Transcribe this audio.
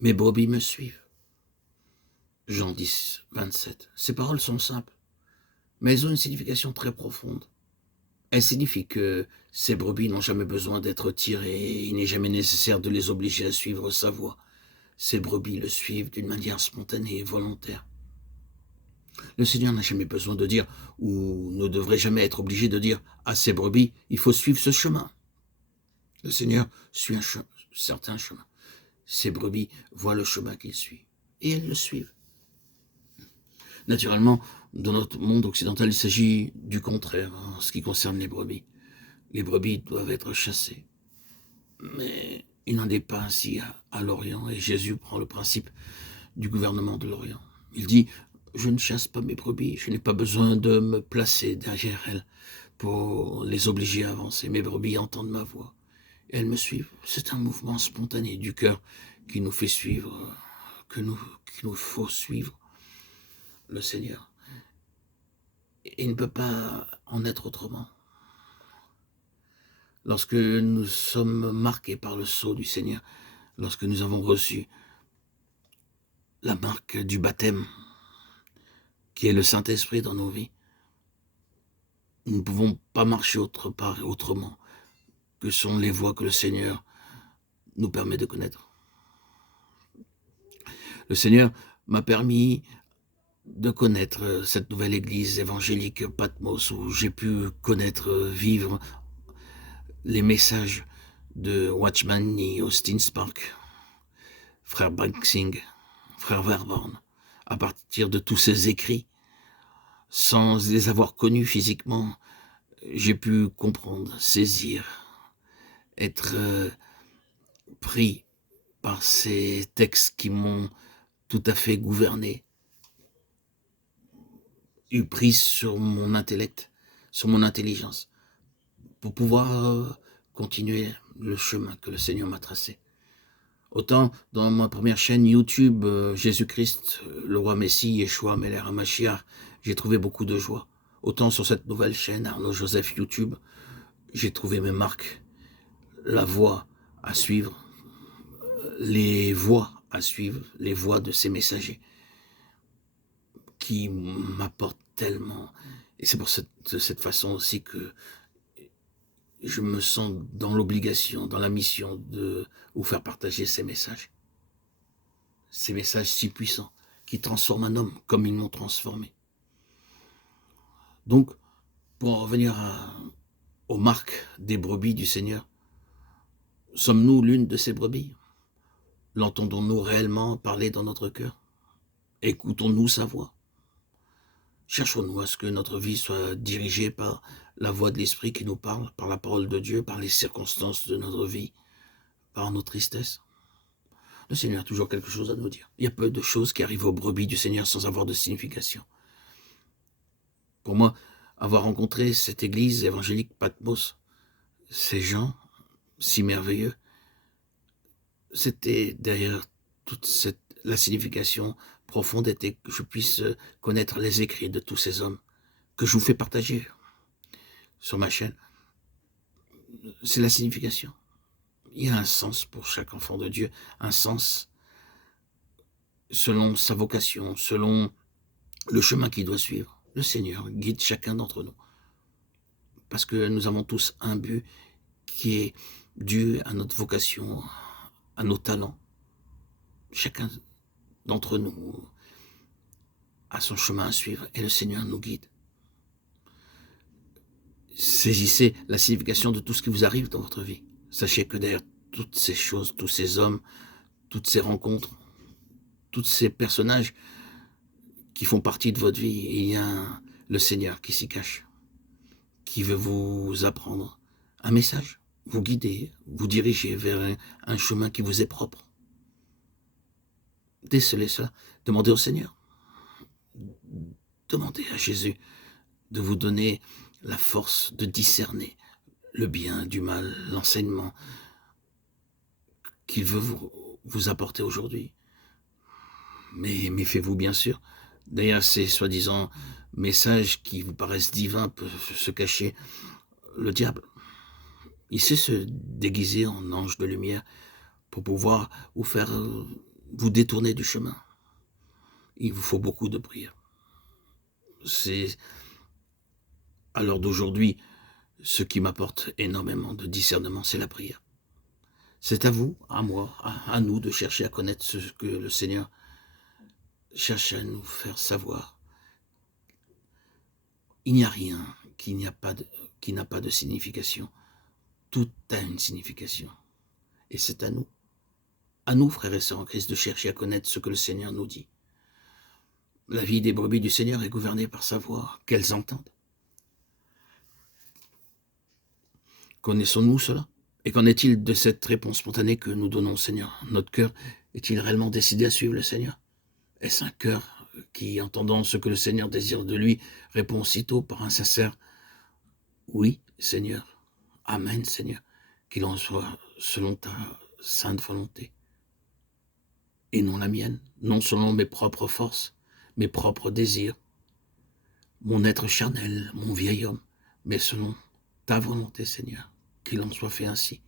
Mes brebis me suivent. Jean 10, 27. Ces paroles sont simples, mais elles ont une signification très profonde. Elles signifient que ces brebis n'ont jamais besoin d'être tirées et il n'est jamais nécessaire de les obliger à suivre sa voie. Ces brebis le suivent d'une manière spontanée et volontaire. Le Seigneur n'a jamais besoin de dire, ou ne devrait jamais être obligé de dire à ses brebis, il faut suivre ce chemin. Le Seigneur suit un certain chemin. Ses brebis voient le chemin qu'il suit et elles le suivent. Naturellement, dans notre monde occidental, il s'agit du contraire en ce qui concerne les brebis. Les brebis doivent être chassées. Mais il n'en est pas ainsi à l'Orient et Jésus prend le principe du gouvernement de l'Orient. Il dit, je ne chasse pas mes brebis, je n'ai pas besoin de me placer derrière elles pour les obliger à avancer. Mes brebis entendent ma voix et elles me suivent. C'est un mouvement spontané du cœur qui nous fait suivre, qu'il nous faut suivre le Seigneur. Et il ne peut pas en être autrement. Lorsque nous sommes marqués par le sceau du Seigneur, lorsque nous avons reçu la marque du baptême, qui est le Saint-Esprit dans nos vies, nous ne pouvons pas marcher autrement que sont les voies que le Seigneur nous permet de connaître. Le Seigneur m'a permis de connaître cette nouvelle église évangélique Patmos où j'ai pu connaître, vivre les messages de Watchman Nee, Austin Spark, frère Banksing, frère Verborn, à partir de tous ces écrits. Sans les avoir connus physiquement, j'ai pu comprendre, saisir, être pris par ces textes qui m'ont tout à fait gouverné, eu prise sur mon intellect, sur mon intelligence, pour pouvoir continuer le chemin que le Seigneur m'a tracé. Autant dans ma première chaîne YouTube, Jésus-Christ, le roi Messie, Yeshua, Melech HaMashiach, j'ai trouvé beaucoup de joie. Autant sur cette nouvelle chaîne, Arnaud Joseph YouTube, j'ai trouvé mes marques, la voie à suivre, les voies à suivre, les voies de ces messagers qui m'apportent tellement. Et c'est de cette façon aussi que je me sens dans l'obligation, dans la mission de vous faire partager ces messages si puissants, qui transforment un homme comme ils m'ont transformé. Donc, pour en revenir aux marques des brebis du Seigneur, sommes-nous l'une de ces brebis? L'entendons-nous réellement parler dans notre cœur? Écoutons-nous sa voix? Cherchons-nous à ce que notre vie soit dirigée par la voix de l'Esprit qui nous parle, par la parole de Dieu, par les circonstances de notre vie, par nos tristesses? Le Seigneur a toujours quelque chose à nous dire. Il y a peu de choses qui arrivent aux brebis du Seigneur sans avoir de signification. Pour moi, avoir rencontré cette église évangélique Patmos, ces gens si merveilleux, c'était derrière toute la signification profonde était que je puisse connaître les écrits de tous ces hommes que je vous fais partager sur ma chaîne. C'est la signification. Il y a un sens pour chaque enfant de Dieu, un sens selon sa vocation, selon le chemin qu'il doit suivre. Le Seigneur guide chacun d'entre nous. Parce que nous avons tous un but qui est dû à notre vocation, à nos talents. Chacun d'entre nous a son chemin à suivre et le Seigneur nous guide. Saisissez la signification de tout ce qui vous arrive dans votre vie. Sachez que derrière toutes ces choses, tous ces hommes, toutes ces rencontres, tous ces personnages qui font partie de votre vie, il y a le Seigneur qui s'y cache, qui veut vous apprendre un message, vous guider, vous diriger vers un chemin qui vous est propre. Décelez cela, demandez au Seigneur. Demandez à Jésus de vous donner la force de discerner le bien du mal, l'enseignement qu'il veut vous apporter aujourd'hui. Mais méfiez-vous bien sûr. Derrière ces soi-disant messages qui vous paraissent divins peut se cacher le diable. Il sait se déguiser en ange de lumière pour pouvoir vous faire vous détournez du chemin. Il vous faut beaucoup de prière. C'est, à l'heure d'aujourd'hui, ce qui m'apporte énormément de discernement, c'est la prière. C'est à vous, à moi, à nous de chercher à connaître ce que le Seigneur cherche à nous faire savoir. Il n'y a rien qui n'a pas de signification. Tout a une signification. Et c'est à nous, frères et sœurs en Christ, de chercher à connaître ce que le Seigneur nous dit. La vie des brebis du Seigneur est gouvernée par sa voix, qu'elles entendent. Connaissons-nous cela? Et qu'en est-il de cette réponse spontanée que nous donnons au Seigneur? Notre cœur est-il réellement décidé à suivre le Seigneur? Est-ce un cœur qui, entendant ce que le Seigneur désire de lui, répond aussitôt par un sincère « Oui, Seigneur, Amen, Seigneur, qu'il en soit selon ta sainte volonté, et non la mienne, non selon mes propres forces, mes propres désirs, mon être charnel, mon vieil homme, mais selon ta volonté, Seigneur, qu'il en soit fait ainsi. »